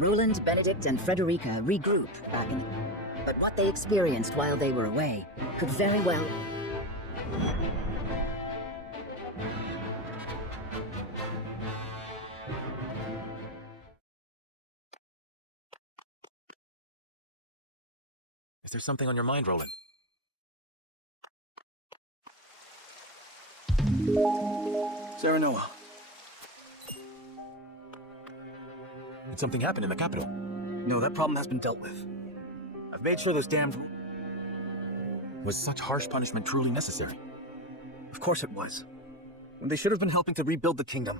Roland, Benedict, and Frederica regroup back in... But what they experienced while they were away could very well... Is there something on your mind, Roland? Serenoa. Did something happen in the capital? No, that problem has been dealt with. I've made sure those damned... Was such harsh punishment truly necessary? Of course it was. When they should have been helping to rebuild the kingdom.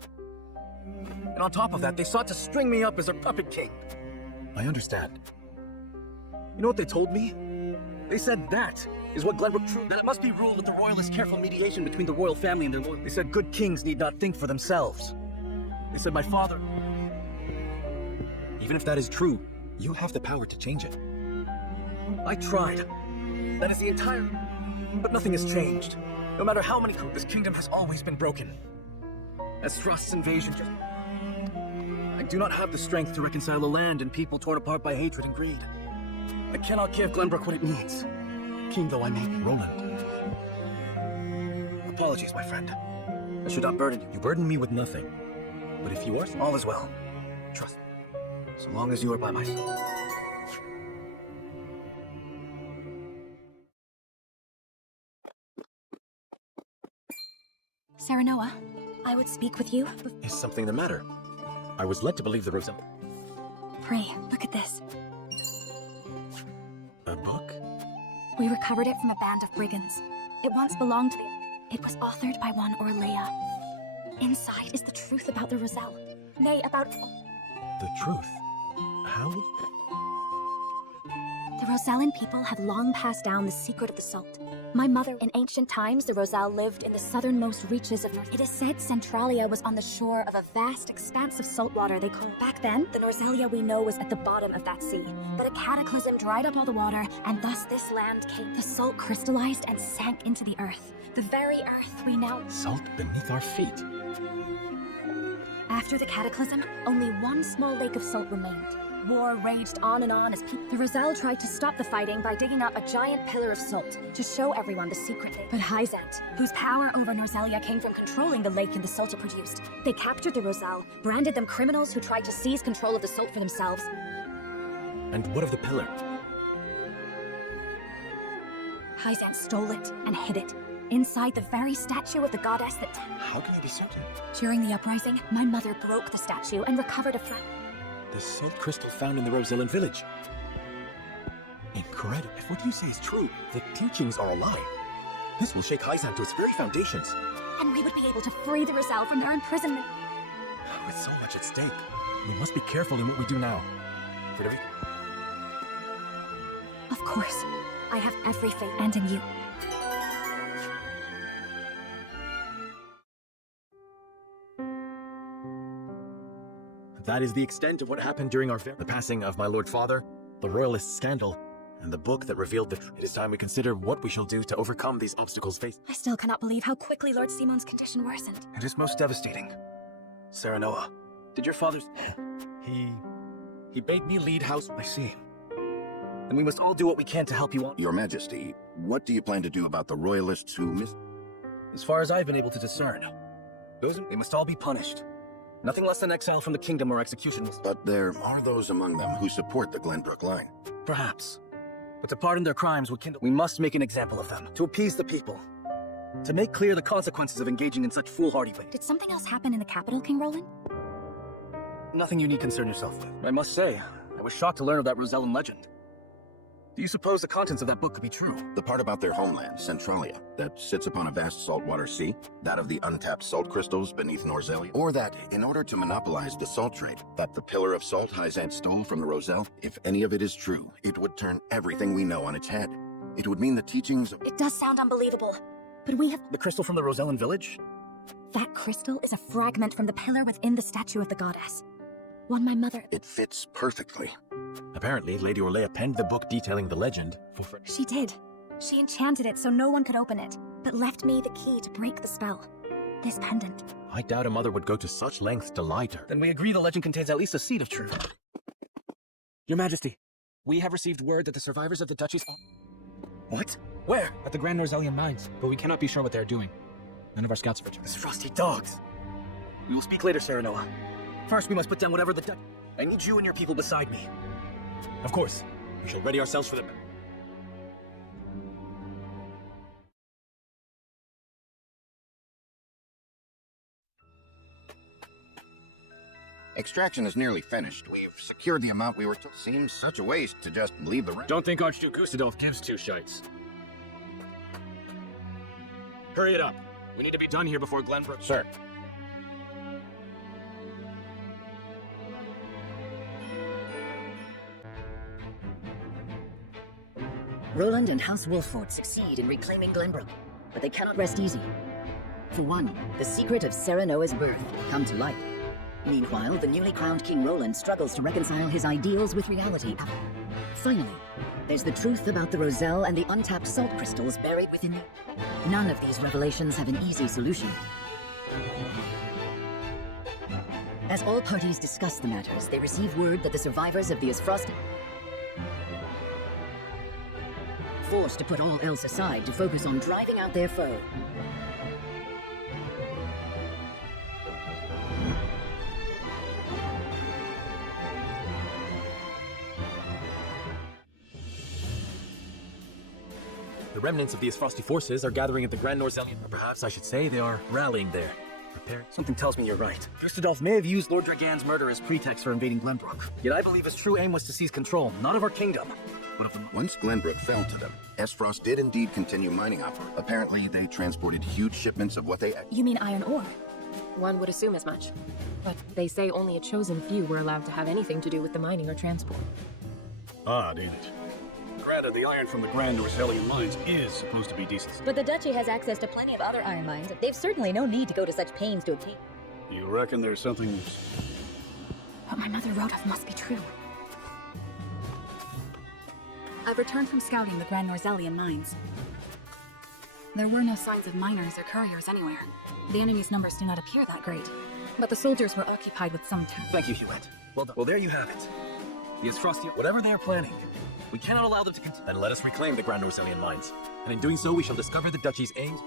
And on top of that, they sought to string me up as their puppet king. I understand. You know what they told me? They said that is what Glenbrook truly... That it must be ruled with the royalist careful mediation between the royal family and their lord. They said good kings need not think for themselves. They said my father... Even if that is true, you have the power to change it. I tried. That is the entire... But nothing has changed. No matter how many... This kingdom has always been broken. As Thrust's invasion just... I do not have the strength to reconcile a land and people torn apart by hatred and greed. I cannot give Glenbrook what it needs. King though I may be. Roland. Apologies, my friend. I should not burden you. You burden me with nothing. But if you are... All is well. Trust me. So long as you are by my side. Serenoa, I would speak with you. Is something the matter? I was led to believe there was a... Pray, look at this. A book? We recovered it from a band of brigands. It once belonged to the... It was authored by one Orlea. Inside is the truth about the Roselle. Nay, about... The truth? How? The Rosellan people have long passed down the secret of the salt. My mother, in ancient times, the Roselle lived in the southernmost reaches of North. It is said Centralia was on the shore of a vast expanse of salt water they called. Back then, the Norzelia we know was at the bottom of that sea. But a cataclysm dried up all the water, and thus this land came. The salt crystallized and sank into the earth. The very earth we now... Salt beneath our feet. After the cataclysm, only one small lake of salt remained. War raged on and on as the Roselle tried to stop the fighting by digging up a giant pillar of salt to show everyone the secret lake. But Hyzant, whose power over Norzelia came from controlling the lake and the salt it produced, they captured the Roselle, branded them criminals who tried to seize control of the salt for themselves. And what of the pillar? Hyzant stole it and hid it, inside the very statue of the goddess that... How can you be certain? During the uprising, my mother broke the statue and recovered a fragment. The salt crystal found in the Rosellan village. Incredible. If what you say is true, the teachings are a lie. This will shake Hyzant to its very foundations. And we would be able to free the Roselle from their imprisonment. With so much at stake, we must be careful in what we do now. Frederica? Of course. I have every faith and in you. That is the extent of what happened during the passing of my Lord Father, the Royalist scandal, and the book that revealed the truth. It is time we consider what we shall do to overcome these obstacles faced. I still cannot believe how quickly Lord Simon's condition worsened. It is most devastating. Serenoa, did your father's... He bade me lead house... I see. And we must all do what we can to help you on. Your Majesty, what do you plan to do about the Royalists who miss... As far as I've been able to discern, they must all be punished. Nothing less than exile from the kingdom or execution. But there are those among them who support the Glenbrook line. Perhaps. But to pardon their crimes would kindle... We must make an example of them, to appease the people. To make clear the consequences of engaging in such foolhardy ways. Did something else happen in the capital, King Roland? Nothing you need concern yourself with. I must say, I was shocked to learn of that Rosellan legend. Do you suppose the contents of that book could be true? The part about their homeland, Centralia, that sits upon a vast saltwater sea, that of the untapped salt crystals beneath Norzelia, or that, in order to monopolize the salt trade, that the pillar of salt Hyzant stole from the Roselle, if any of it is true, it would turn everything we know on its head. It would mean the teachings of... It does sound unbelievable, but we have... The crystal from the Rosellan village? That crystal is a fragment from the pillar within the statue of the goddess. One my mother... It fits perfectly. Apparently, Lady Orlea penned the book detailing the legend for... She did. She enchanted it so no one could open it, but left me the key to break the spell. This pendant. I doubt a mother would go to such lengths to lie to her. Then we agree the legend contains at least a seed of truth. Your Majesty, we have received word that the survivors of the duchy's... What? Where? At the Grand Norzelian mines, but we cannot be sure what they are doing. None of our scouts have returned. These frosty dogs! We will speak later, Serenoa. First, we must put down whatever the I need you and your people beside me. Of course. We shall ready ourselves for the... Extraction is nearly finished. We've secured the amount we were told. Seems such a waste to just leave the rest. Don't think Archduke Gustadolf gives two shites. Hurry it up. We need to be done here before Glenbrook... Sir. Roland and House Wolford succeed in reclaiming Glenbrook, but they cannot rest easy. For one, the secret of Serenoa's birth will come to light. Meanwhile, the newly crowned King Roland struggles to reconcile his ideals with reality. Finally, there's the truth about the Roselle and the untapped salt crystals buried within them. None of these revelations have an easy solution. As all parties discuss the matters, they receive word that the survivors of the Isfrosti, forced to put all else aside to focus on driving out their foe. The remnants of the Isfrosti forces are gathering at the Grand Norzelian... Or perhaps I should say they are rallying there. Prepare... Something tells me you're right. Gustadolf may have used Lord Dragan's murder as pretext for invading Glenbrook. Yet I believe his true aim was to seize control, not of our kingdom, but of the... Once Glenbrook fell to them, Esfrost did indeed continue mining operations. Apparently, they transported huge shipments of what they... You mean iron ore? One would assume as much. But they say only a chosen few were allowed to have anything to do with the mining or transport. Odd, ain't it? Granted, the iron from the Grand Norzelian mines is supposed to be decent. But the Duchy has access to plenty of other iron mines. They've certainly no need to go to such pains to obtain. You reckon there's something... What my mother wrote of must be true. I've returned from scouting the Grand Norzelian mines. There were no signs of miners or couriers anywhere. The enemy's numbers do not appear that great. But the soldiers were occupied with some task. Thank you, Hewlett. Well done. Well, there you have it. The Isfrosti, whatever they are planning, we cannot allow them to continue. Then let us reclaim the Grand Norzelian mines. And in doing so, we shall discover the Duchy's aims...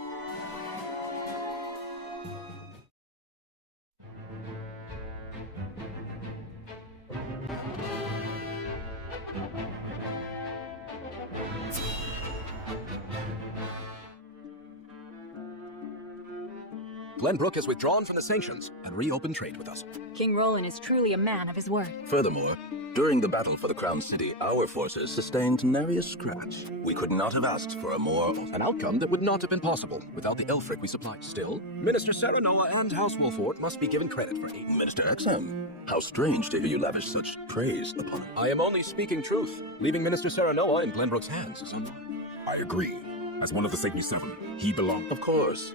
Glenbrook has withdrawn from the sanctions and reopened trade with us. King Roland is truly a man of his word. Furthermore, during the battle for the Crown City, our forces sustained nary a scratch. We could not have asked for an outcome that would not have been possible without the Elfric we supplied. Still, Minister Serenoa and House Wolford must be given credit for aiding Minister XM. How strange to hear you lavish such praise upon him. I am only speaking truth. Leaving Minister Serenoa in Glenbrook's hands is unwise. I agree. As one of the 77, he belongs. Of course.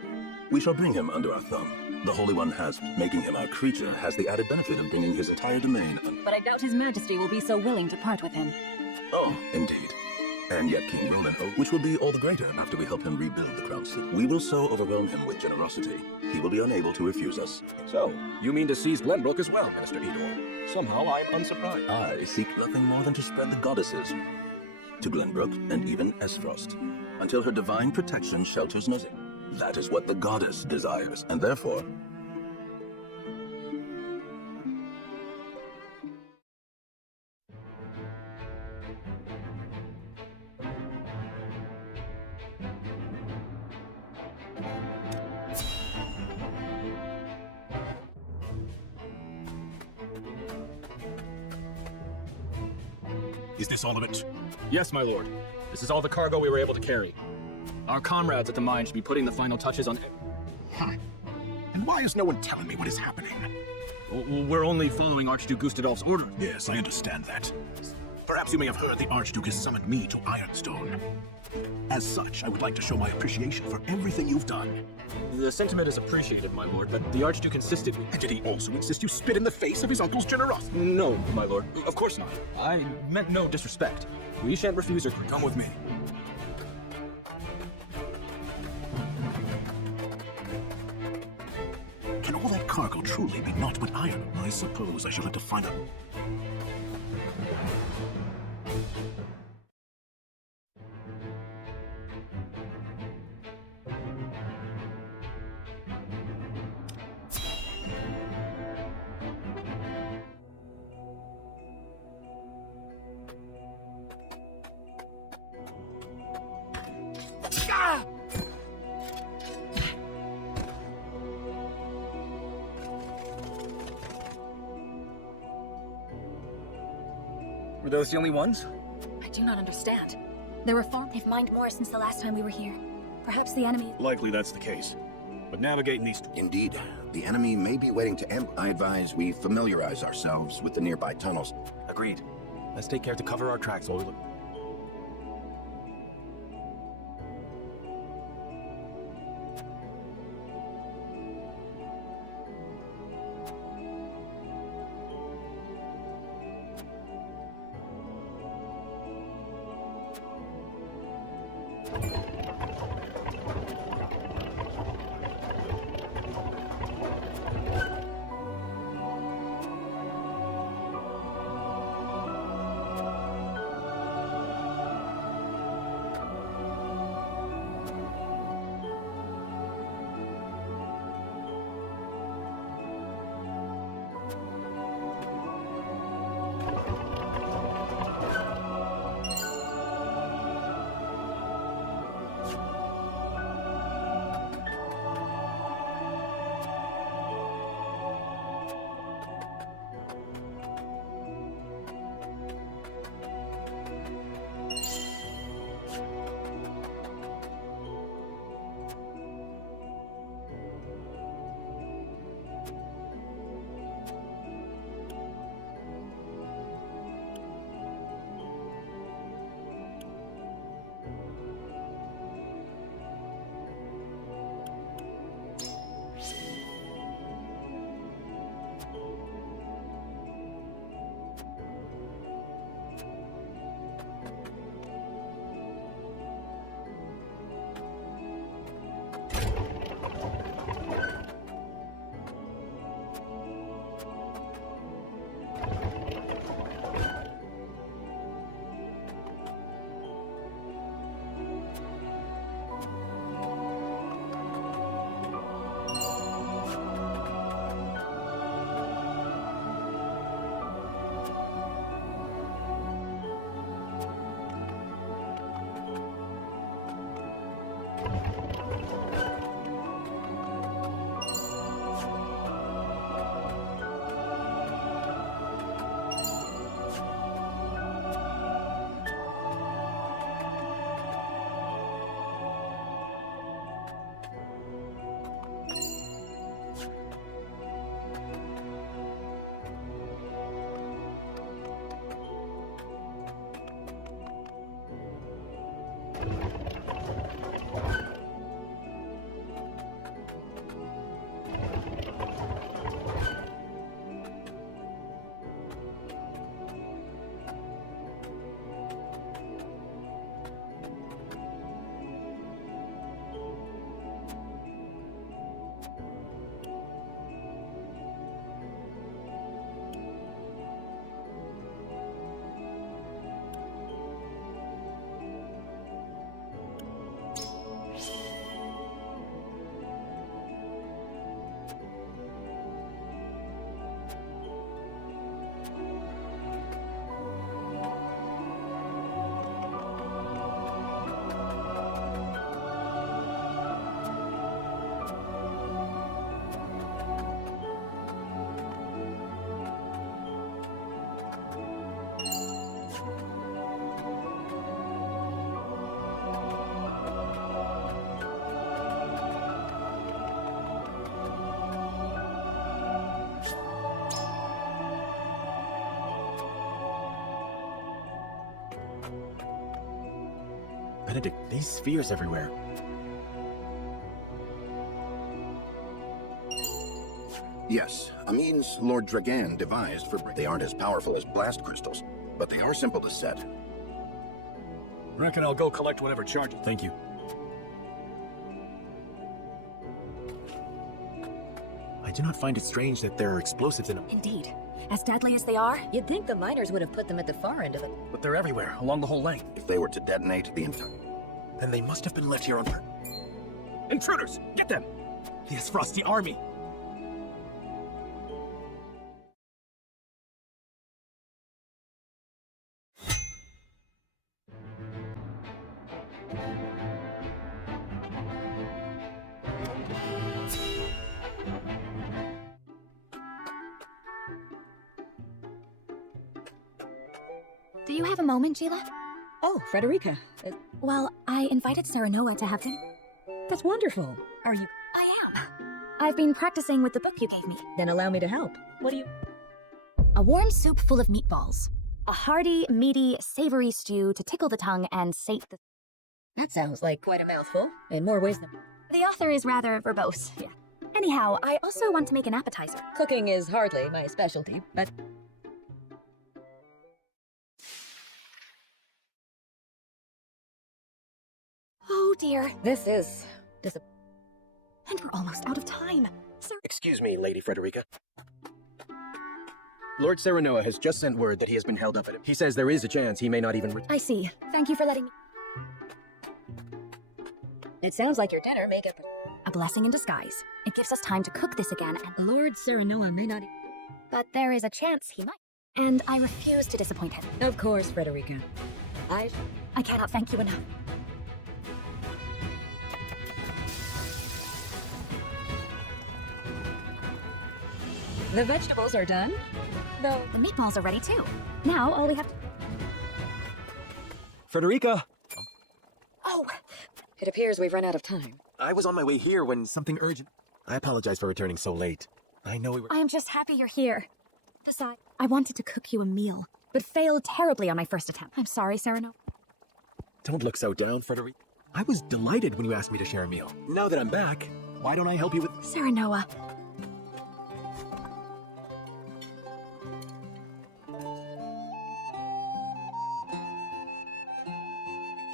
We shall bring him under our thumb. The Holy One has, making him our creature, has the added benefit of bringing his entire domain under... But I doubt His Majesty will be so willing to part with him. Oh, indeed. And yet King Roland, which will be all the greater after we help him rebuild the Crown City. We will so overwhelm him with generosity, he will be unable to refuse us. So, you mean to seize Glenbrook as well, Minister Edor? Somehow I am unsurprised. I seek nothing more than to spread the goddesses to Glenbrook and even Esfrost, until her divine protection shelters Norzelia. That is what the goddess desires, and therefore... Is this all of it? Yes, my lord. This is all the cargo we were able to carry. Our comrades at the mine should be putting the final touches on... And why is no one telling me what is happening? We're only following Archduke Gustadolf's order. Yes, I understand that. Perhaps you may have heard the Archduke has summoned me to Ironstone. As such, I would like to show my appreciation for everything you've done. The sentiment is appreciated, my lord, but the Archduke insisted we... And did he also insist you spit in the face of his uncle's generosity? No, my lord. Of course not. I meant no disrespect. We shan't refuse your... Come with me. Can all that cargo truly be naught but iron? I suppose I shall have to find out. Were those the only ones? I do not understand. There were far. They've mined more since the last time we were here. Perhaps the enemy. Likely that's the case. But navigating these... Indeed, the enemy may be waiting to I advise we familiarize ourselves with the nearby tunnels. Agreed. Let's take care to cover our tracks while we look. Benedict, these spheres everywhere. Yes, a means Lord Dragan devised for... They aren't as powerful as blast crystals, but they are simple to set. Reckon I'll go collect whatever charges. Thank you. I do not find it strange that there are explosives in them. Indeed. As deadly as they are, You'd think the miners would have put them at the far end of the... But they're everywhere, along the whole length. If they were to detonate, the entire... Then they must have been left here on purpose. Intruders! Get them! The Frosty army! Do you have a moment, Sheila? Oh, Frederica. Well, I invited Serenoa to have dinner. That's wonderful. Are you... I am. I've been practicing with the book you gave me. Then allow me to help. What do you... A warm soup full of meatballs. A hearty, meaty, savory stew to tickle the tongue and sate the... That sounds like quite a mouthful, in more ways than... The author is rather verbose. Yeah. Anyhow, I also want to make an appetizer. Cooking is hardly my specialty, but... Oh dear. This is... And we're almost out of time. Sir... Excuse me, Lady Frederica. Lord Serenoa has just sent word that he has been held up at him. He says there is a chance he may not even I see. Thank you for letting me... It sounds like your dinner may get... A blessing in disguise. It gives us time to cook this again and... Lord Serenoa may not... But there is a chance he might. And I refuse to disappoint him. Of course, Frederica. I cannot thank you enough. The vegetables are done, though... The meatballs are ready too. Now all we have to... Frederica! Oh! It appears we've run out of time. I was on my way here when something urgent... I apologize for returning so late. I know we were... I am just happy you're here. Besides, I wanted to cook you a meal, but failed terribly on my first attempt. I'm sorry, Sereno. Don't look so down, Frederica. I was delighted when you asked me to share a meal. Now that I'm back, why don't I help you with... Serenoa.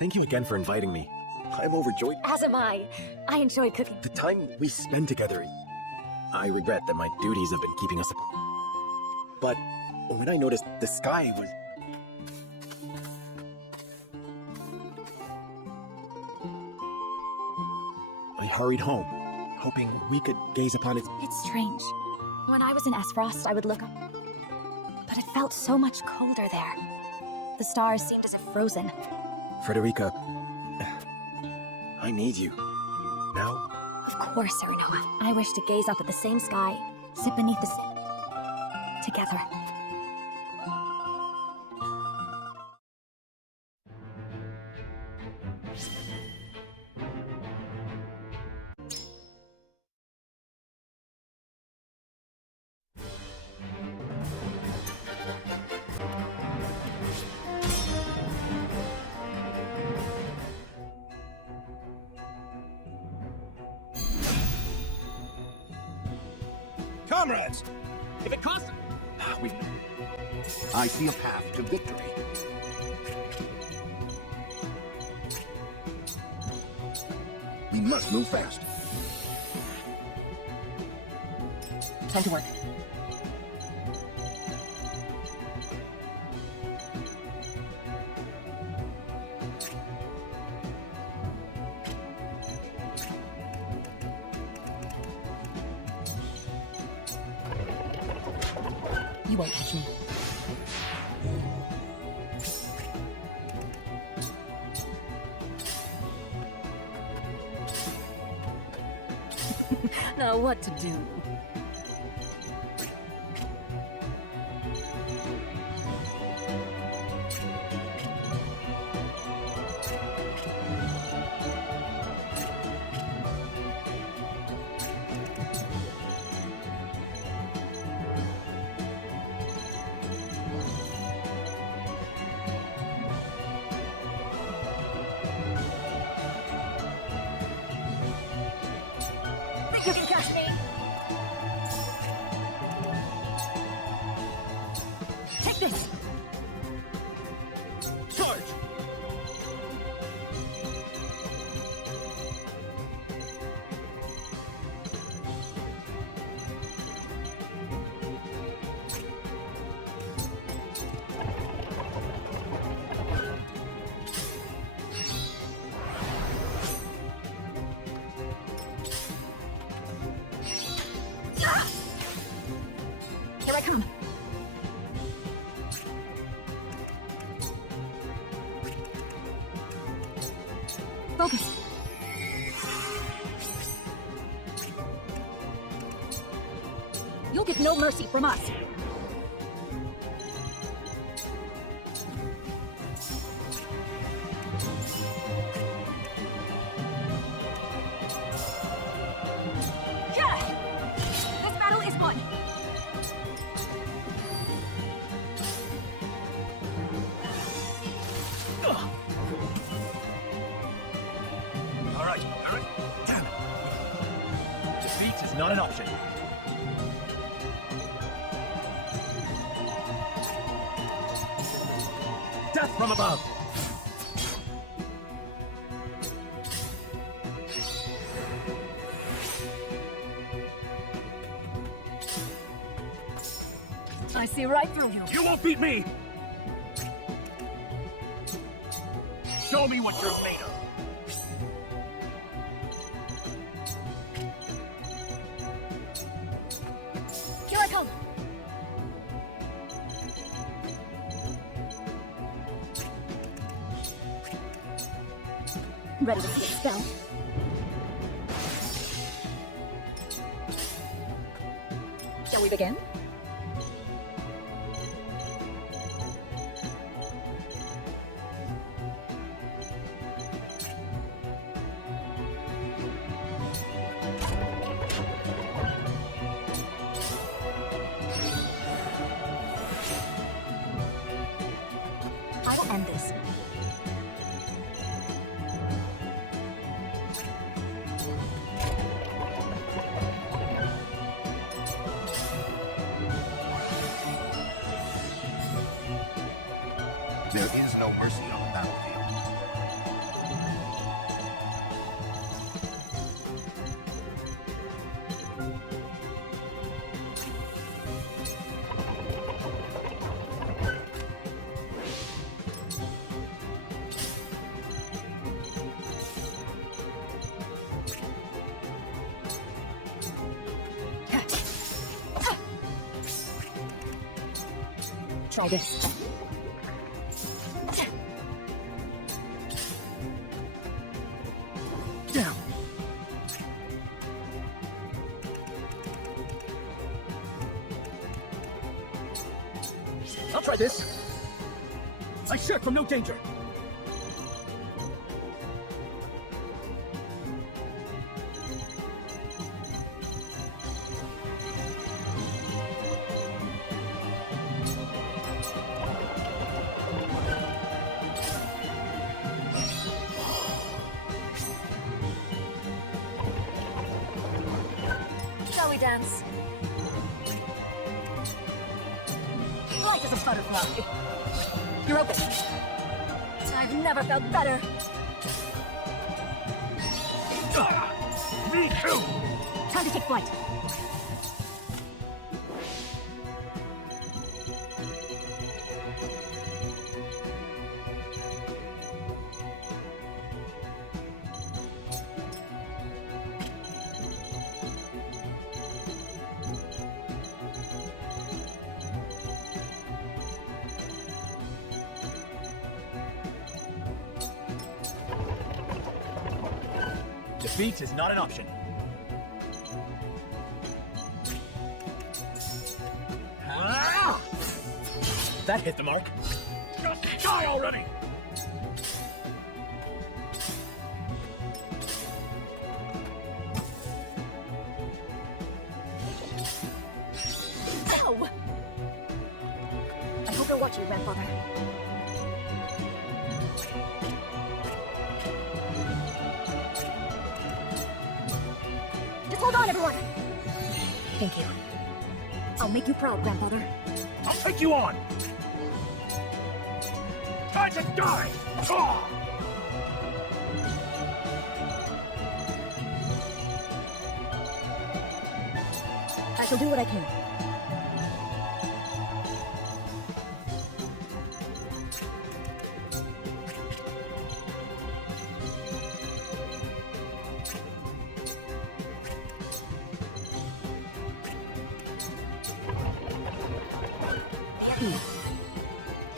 Thank you again for inviting me. I'm overjoyed. As am I. I enjoy cooking. The time we spend together... I regret that my duties have been keeping us apart. But when I noticed the sky was... I hurried home, hoping we could gaze upon it. It's strange. When I was in Esfrost, I would look up. But it felt so much colder there. The stars seemed as if frozen. Frederica, I need you. Now? Of course, Serenoa. I wish to gaze up at the same sky, sit beneath the same... together. Comrades! If it costs... I see a path to victory. We must move fast. Time to work. You won't catch me. Now what to do? You can catch me! Take this! Charge! Here I come. Focus. You'll get no mercy from us. is not an option. Death from above! I see right through you. You won't beat me! Show me what you're made of. Here I come. Ready to see it spell? Shall we begin? I will end this. There is no mercy on the battlefield. Try this. Down. I'll try this. I shirk from no danger. Shall we dance? Light as a butterfly. You're open. I've never felt better. Me too! Time to take flight. Defeat is not an option. That hit the mark. Just die already! Ow! I hope you're watching, grandfather. Just hold on, everyone! Thank you. I'll make you proud, grandfather. I'll take you on! Time to die! Ah! I shall do what I can.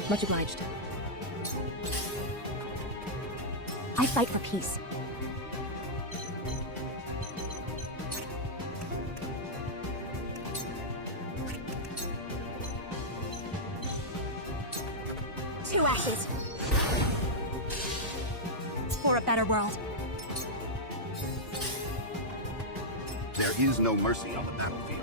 Much obliged. I fight for peace. Two ashes. For a better world. There is no mercy on the battlefield.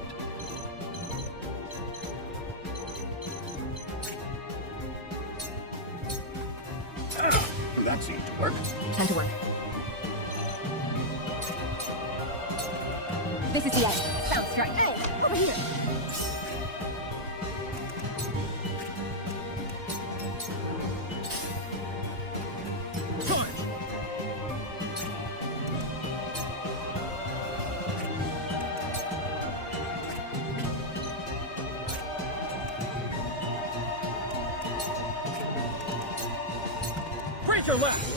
That seemed to work. Time to work. This is the end. Sound strike. Hey, over here. Break your left!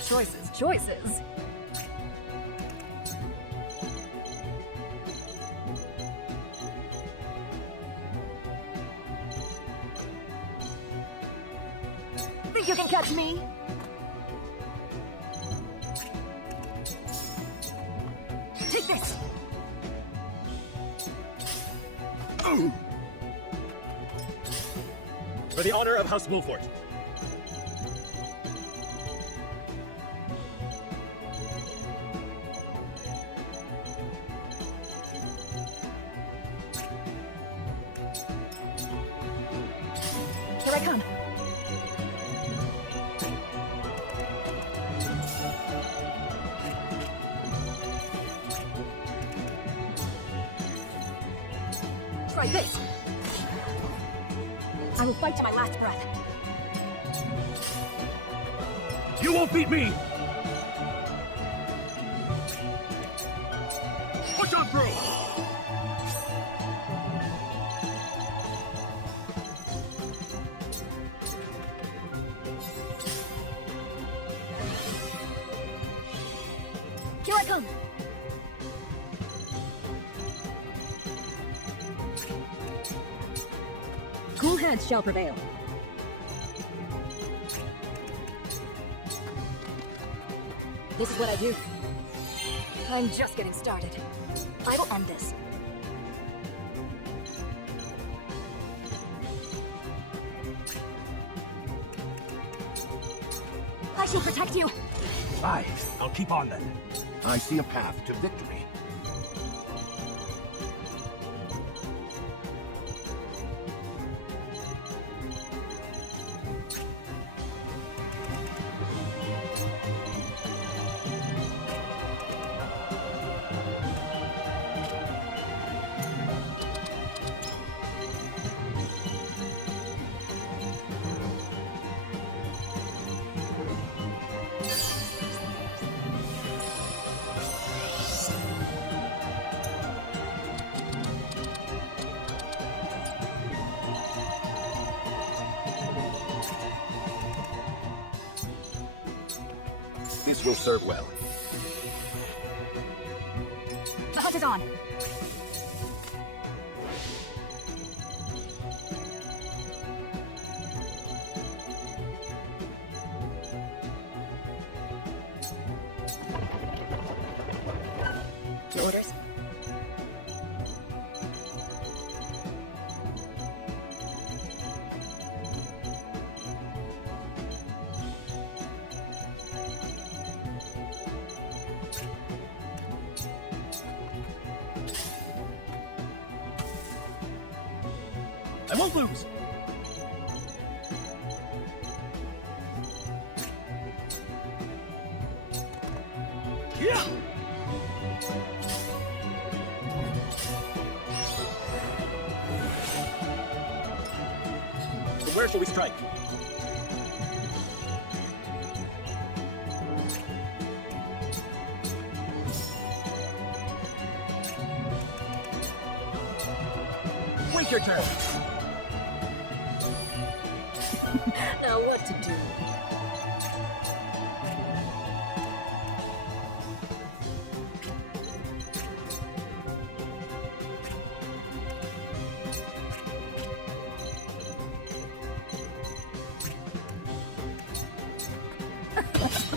Choices, choices. Think you can catch me? Take this! For the honor of House Wolfort. Here I come. Try this. I will fight to my last breath. You won't beat me! Push on through! Here I come. Cool heads shall prevail. This is what I do. I'm just getting started. I will end this. I shall protect you. Aye, I'll keep on then. I see a path to victory. This will serve well. The hunt is on. Your orders? I won't lose! Yeah! So where shall we strike? Wait your turn! Now what to do?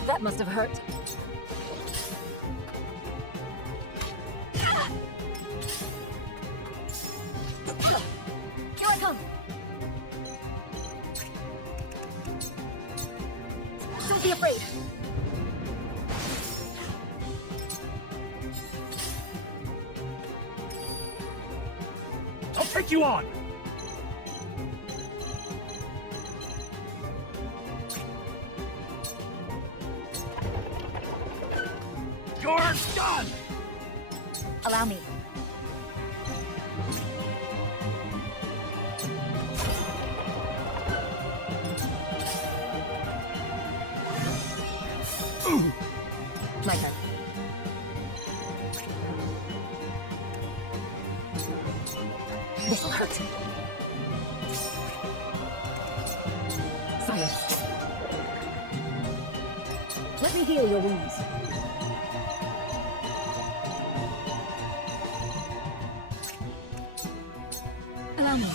That must have hurt. Here I come. Don't be afraid. I'll take you on! You're done! Allow me. My turn. This'll hurt. Silence. Let me heal your wounds. Allow me.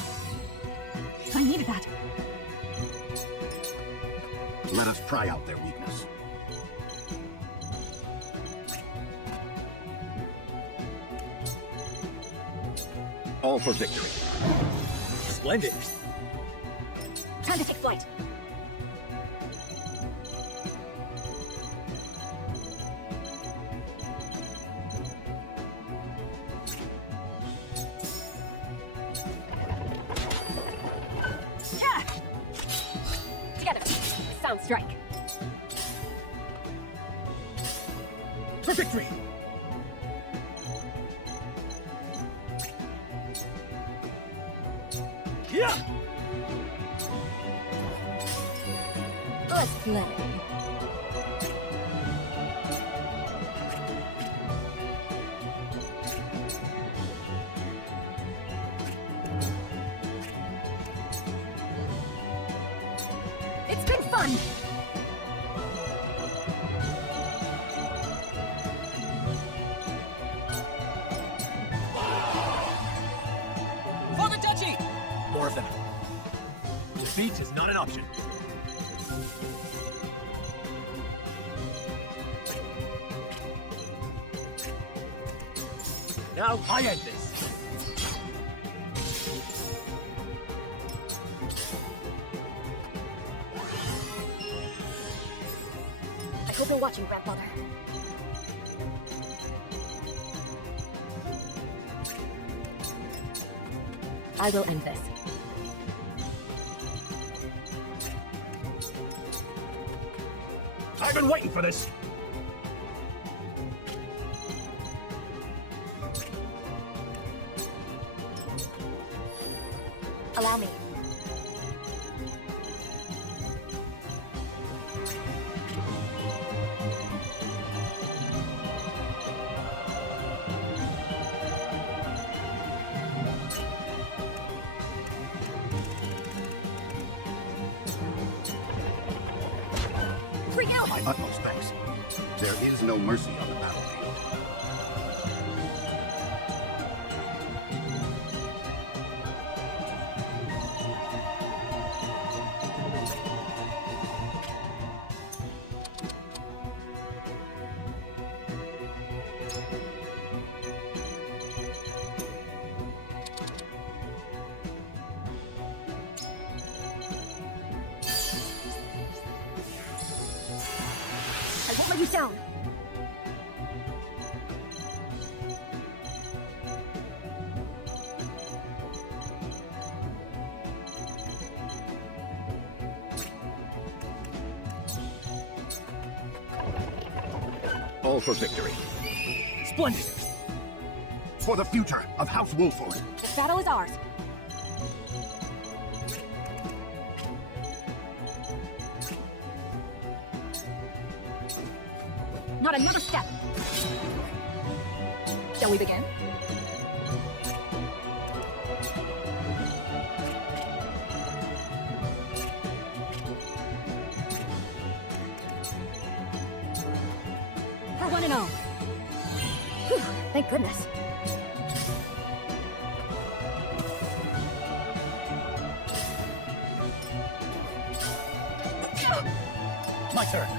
I needed that. Let us try out their weakness. All for victory. Splendid. Time to take flight. Together. Sound strike. For victory! Yeah! Let's play. It's been fun! For the duchy! More of them. Defeat is not an option. Now I end this. I hope you're watching, grandfather. I will end this. I've been waiting for this. Allow me. Freak out! My utmost thanks. There is no mercy on the battlefield. I won't let you down. All for victory. Splendid! For the future of House Wolford. This battle is ours. Not another step. Shall we begin? For one and all. Whew, thank goodness. My turn.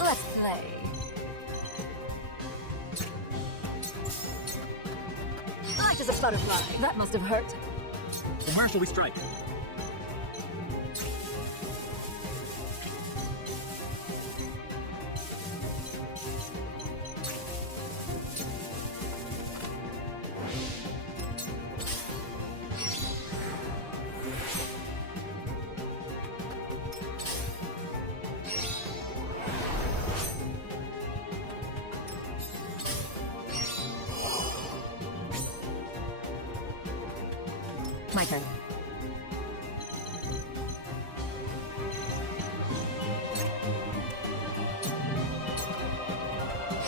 Let's play. Light as a butterfly. That must have hurt. From where shall we strike? My turn.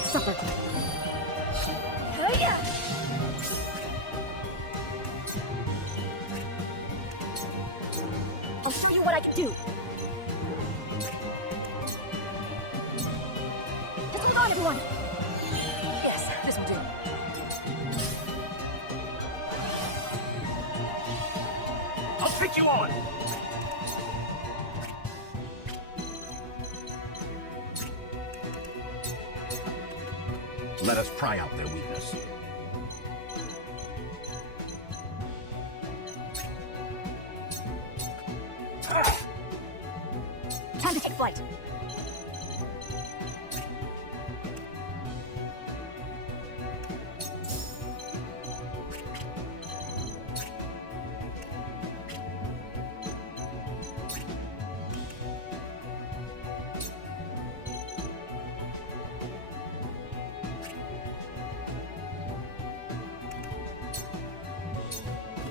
Supper. Hiya! I'll show you what I can do. Just hold on, everyone. Yes, this will do. I'll take you on! Let us pry out their weakness. Time to take flight.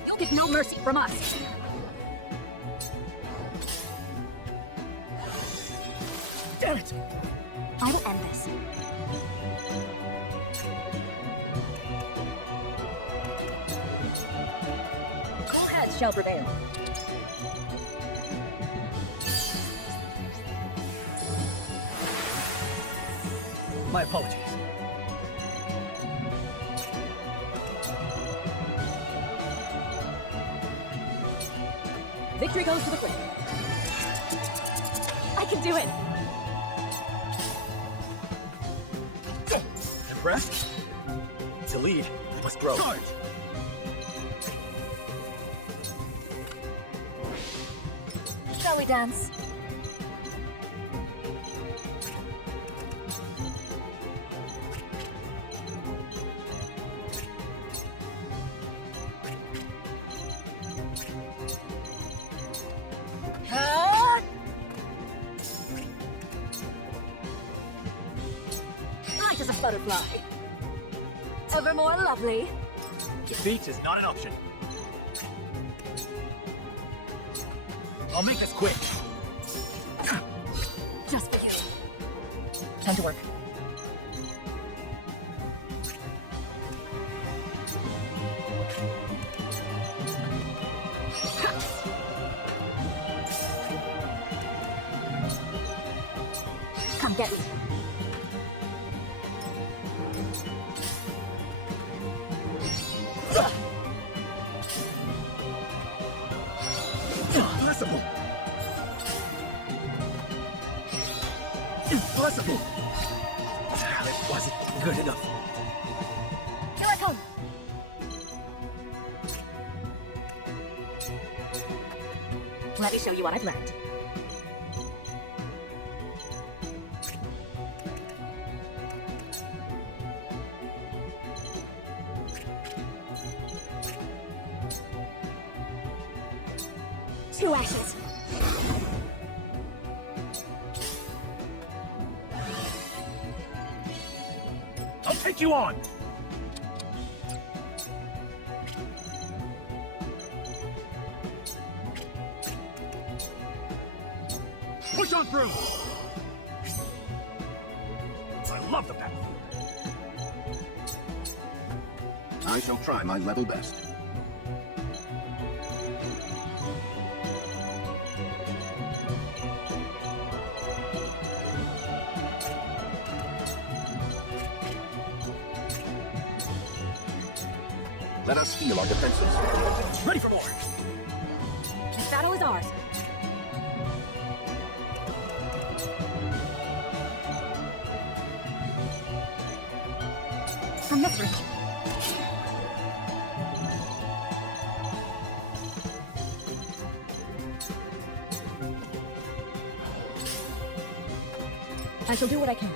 You'll get no mercy from us. Damn it! I will end this. All heads shall prevail. My apologies. Victory goes to the quick. I can do it. Impressed? To lead, we must grow. Charge! Shall we dance? Light as a butterfly. Ever more lovely. Defeat is not an option. I'll make this quick. Just for you. Time to work. Come get me. Impossible! Impossible! That wasn't good enough. Here I come. Let me show you what I've learned. Two ashes. I'll take you on! Push on through! I love the battlefield. I shall try my level best. Let us feel our defenses. Ready for more! This battle is ours. From this reach. I shall do what I can.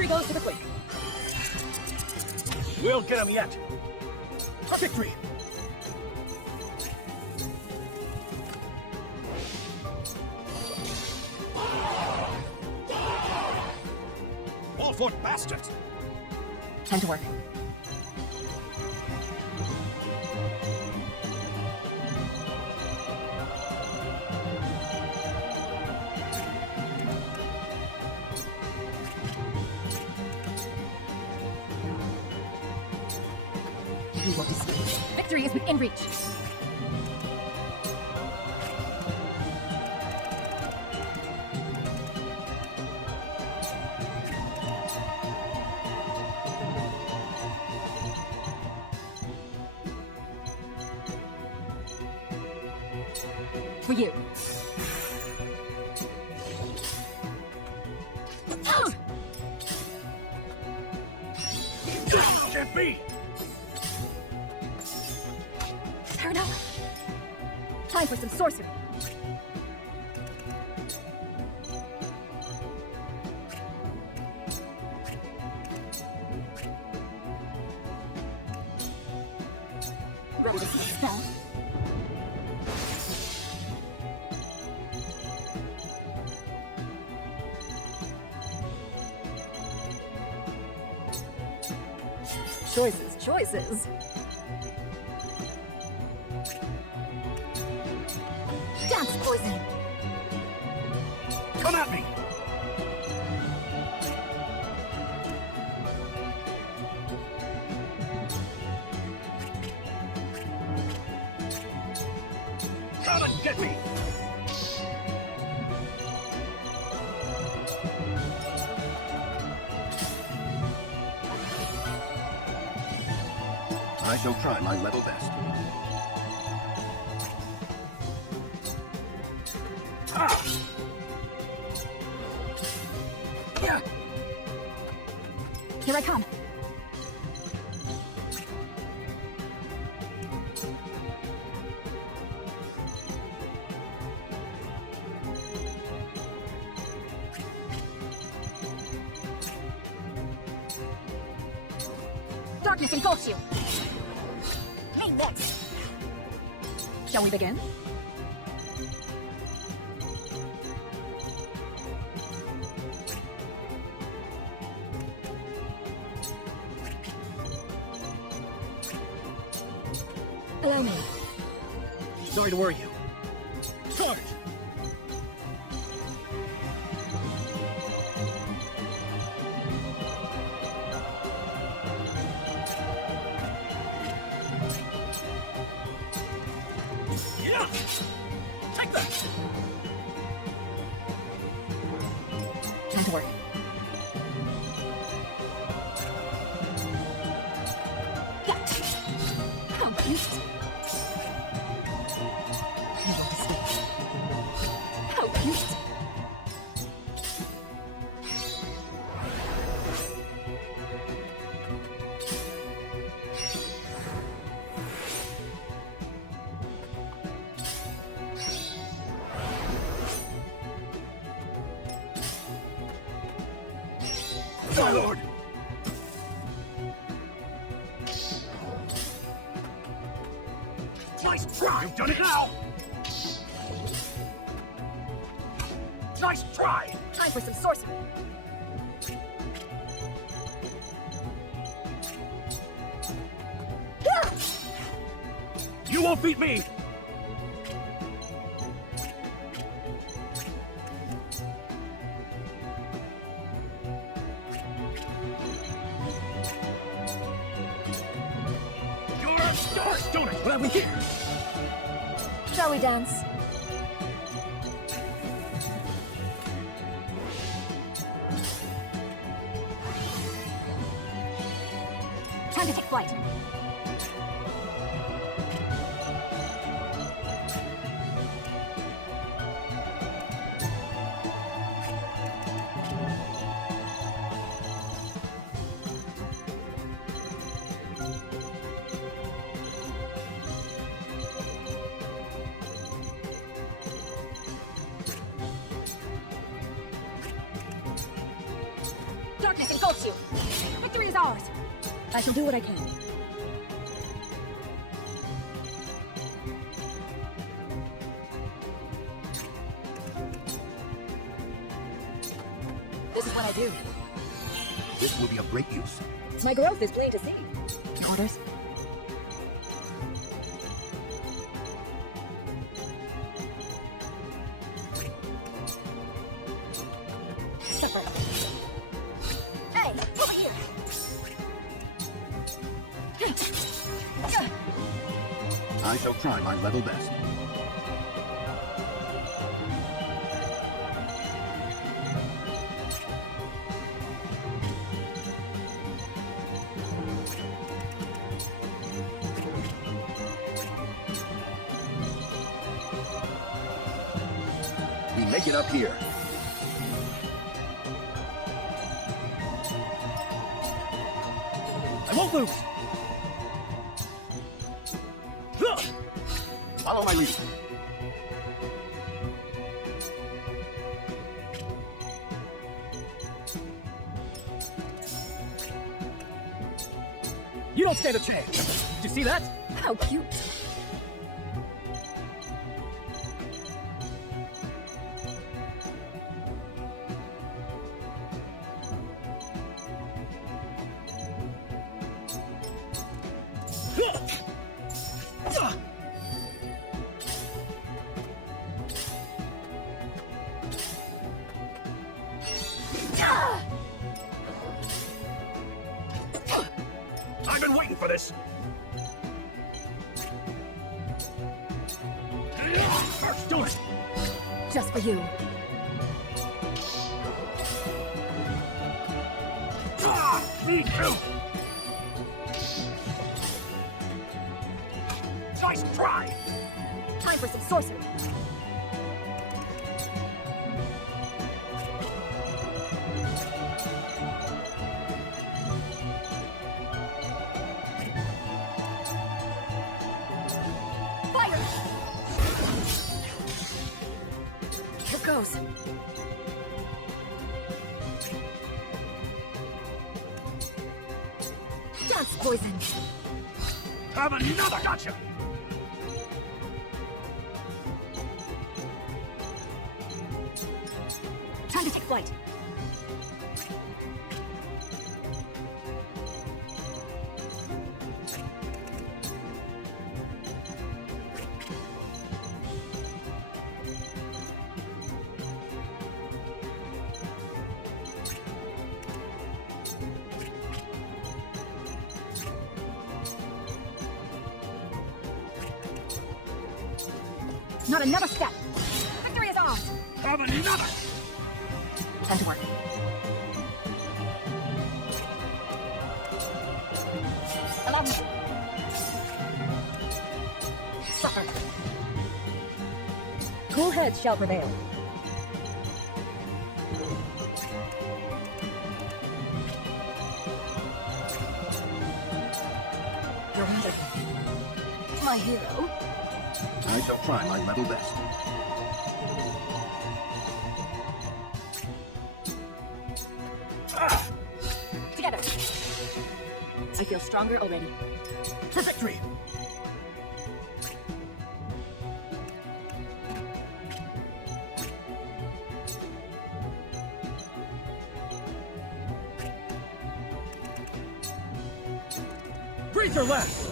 Victory goes to the Queen. We'll get him yet. Victory! All-foot bastards! Time to work. We will decide. Victory is within reach. For you. Can't be! Fair enough. Time for some sorcery. Ready to see the spell? Choices. Dance poison. Come at me! Come and get me! I shall try my level best. Ah! Here I come. Darkness engulfs you. Me next. Shall we begin? Allow me. Sorry to worry you. Charge! Yeah! Take that! Time to work. How cute. How cute. My lord! Nice try! You've done it now! Nice try! Time for some sorcery. You won't beat me! You're a star, Tony! What have we here? Shall we dance? Time to take flight. darkness engulfs you. Victory is ours. I shall do what I can. This is what I do. This will be of great use. My growth is plain to see. Orders. Supper. Hey, over here. I shall try my level best. We make it up here. I won't lose! Follow my lead. You don't stand a chance! Did you see that? How cute. I've been waiting for this. Let's do it. Just for you. Me too. Nice try. Time for some sorcery. Fire! Here goes. Dance poison. Have another gotcha. Time to take flight. Not another step. Victory is ours. Have another. Time to work. Allow me. Suffer. Cool heads shall prevail. You're wonderful. My hero. I shall try my level best. Together. I feel stronger already. For victory! Breathe your last!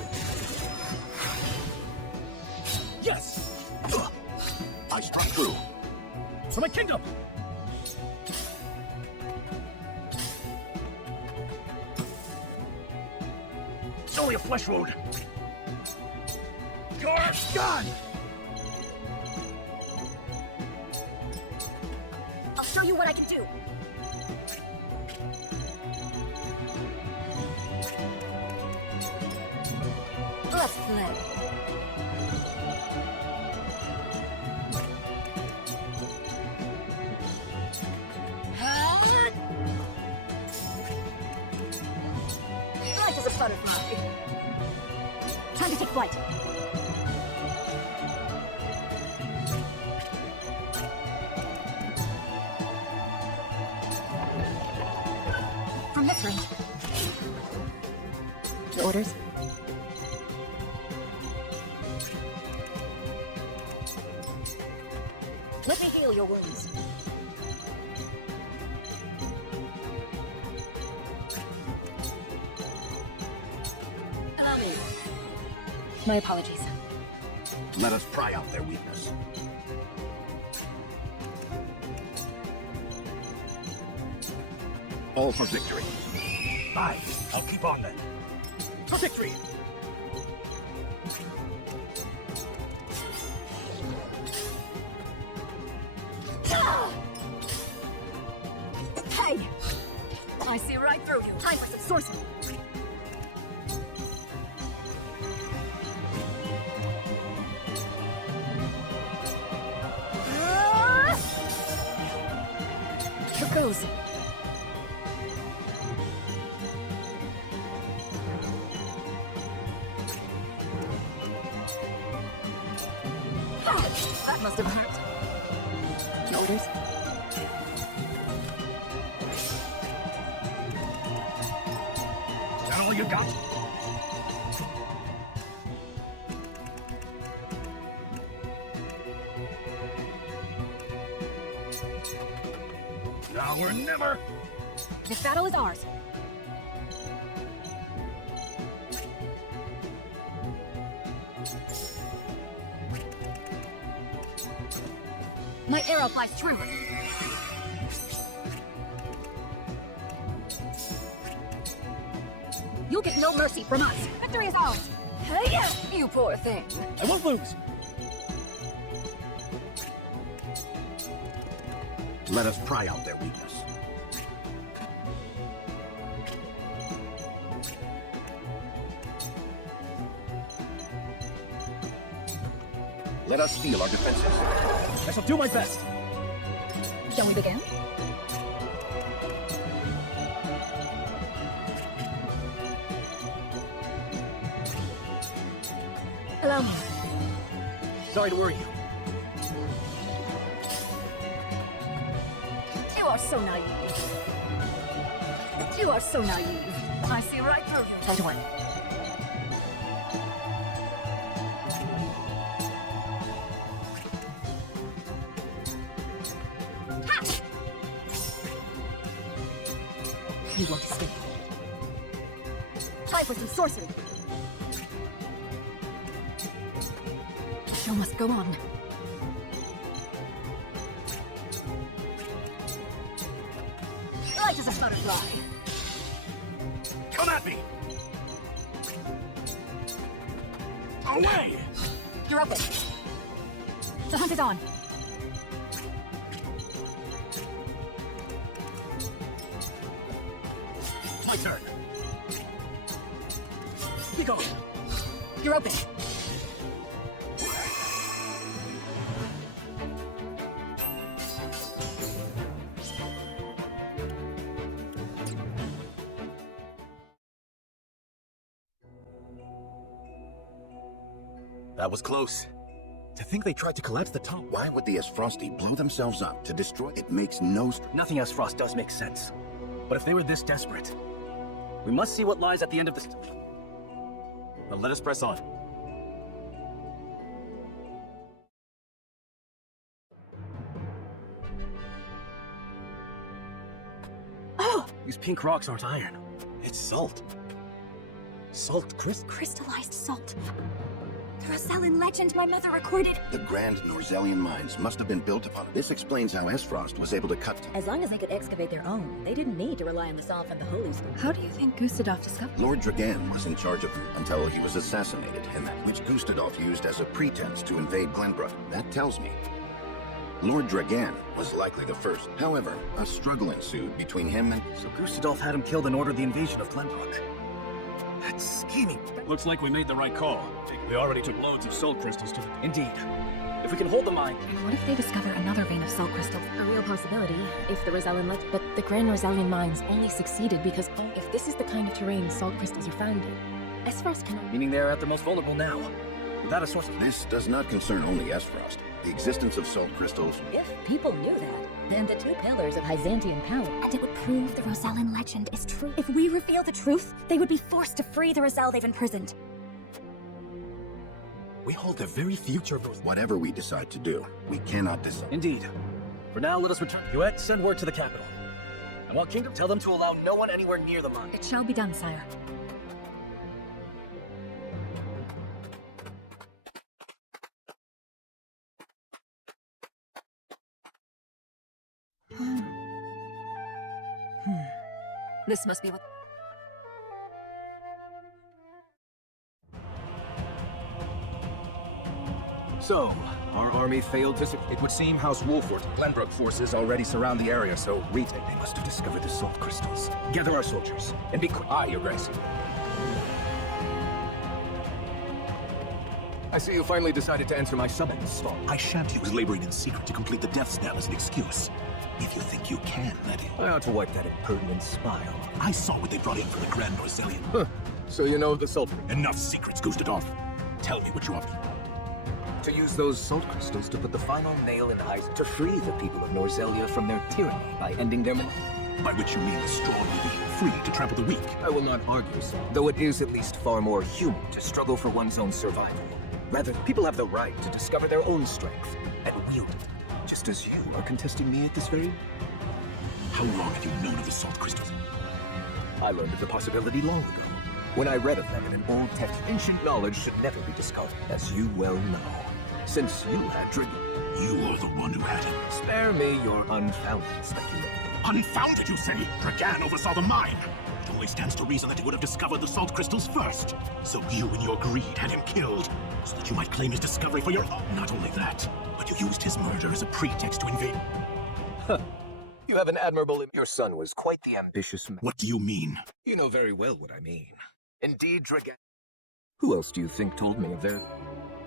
Yes! I struck through. For my kingdom! It's only a flesh wound. You're gone! I'll show you what I can do. Let's play. Light as a butterfly. Time to take flight. Orders? Let me heal your wounds. My apologies. Let us pry out their weakness. All for victory. Aye, I'll keep on then. For victory! Hey! I see right through you. Time for some sorcery. Here goes. That must have hurt. Orders? Is that all you got? Now or never! This battle is ours. My arrow flies true. You'll get no mercy from us. Victory is ours. Hey, you poor thing. I won't lose! Let us pry out their weakness. Let us steal our defenses. I shall do my best! Shall we begin? Allow me. Sorry to worry you. You are so naive. You are so naive. I see right through you. Time to work. You won't escape. Time for some sorcery. The show must go on. Light as a butterfly. Come at me! Away! You're open. The hunt is on. My turn. Keep going. You're open. That was close. To think they tried to collapse the Tome. Why would the Frosty blow themselves up to destroy? It makes no Nothing as Frost does make sense. But if they were this desperate, we must see what lies at the end of this. But let us press on. Oh! These pink rocks aren't iron. It's salt. Salt Crystallized salt. The Rosellan legend my mother recorded. The grand Norzelian mines must have been built upon. This explains how Frost was able to cut. As long as they could excavate their own, they didn't need to rely on the salt from the Holy School. How do you think Gustadolf discovered? Lord Dragan was in charge of them until he was assassinated, and that which Gustadolf used as a pretense to invade Glenbrook. That tells me Lord Dragan was likely the first. However, a struggle ensued between him and... So Gustadolf had him killed and ordered the invasion of Glenbrook. That's scheming. Looks like we made the right call. We already took loads of soul crystals to the... Indeed. If we can hold the mine... What if they discover another vein of soul crystals? A real possibility, if the Rosellan but the Grand Norzelian mines only succeeded because, if this is the kind of terrain salt crystals are found in, Frost cannot... Meaning they're at their most vulnerable now. Is that a source of... This does not concern only Frost. The existence of salt crystals... If people knew that, then the two pillars of Byzantian power... And it would prove the Rosellan legend is true. If we reveal the truth, they would be forced to free the Roselle they've imprisoned. We hold the very future of those... Whatever we decide to do, we cannot decide. Indeed. For now, let us return. Duet, send word to the capital. I want Kingdom, tell them to allow no one anywhere near the mine. It shall be done, sire. This must be what... So, our army failed to... It would seem House Wolfort and Glenbrook forces already surround the area, so retake. They must have discovered the salt crystals. Gather our soldiers, and be quick. Aye, Your Grace. I see you finally decided to answer my summons. I shan't use laboring in secret to complete the death knell as an excuse. If you think you can, that is. I ought to wipe that impertinent smile. I saw what they brought in for the Grand Norzelian. So you know the salt... Enough secrets, Gustadolf. Tell me what you have to use those salt crystals to put the final nail in the ice to free the people of Norzelia from their tyranny by ending their... By which you mean the strong may be free to trample the weak. I will not argue so, though it is at least far more human to struggle for one's own survival. Rather, people have the right to discover their own strength and wield it, just as you are contesting me at this very... How long have you known of the salt crystals? I learned of the possibility long ago, when I read of them in an old text. Ancient knowledge should never be discarded, as you well know. Since you had driven... You are the one who had it. Spare me your unfounded speculation. Unfounded, you say? Dragan oversaw the mine. It only stands to reason that he would have discovered the salt crystals first. So you, in your greed, had him killed, so that you might claim his discovery for your own. Not only that, but you used his murder as a pretext to invade. You have an admirable... Your son was quite the ambitious man. What do you mean? You know very well what I mean. Indeed, Dragan... Who else do you think told me of their...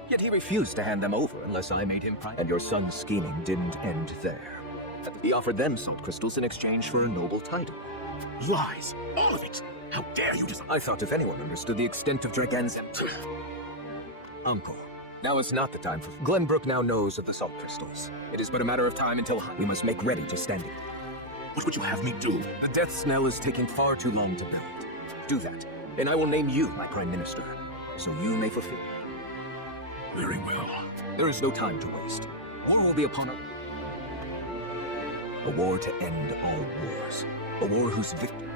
Yet he refused to hand them over unless I made him prime. And your son's scheming didn't end there. He offered them salt crystals in exchange for a noble title. Lies! All of it! How dare you I thought if anyone understood the extent of Dragan's... Uncle, now is not the time for... Glenbrook now knows of the salt crystals. It is but a matter of time until we must make ready to stand it. What would you have me do? The death knell is taking far too long to build. Do that, and I will name you my Prime Minister, so you may fulfill. Very well. There is no time to waste. War will be upon us. A war to end all wars. A war whose victory...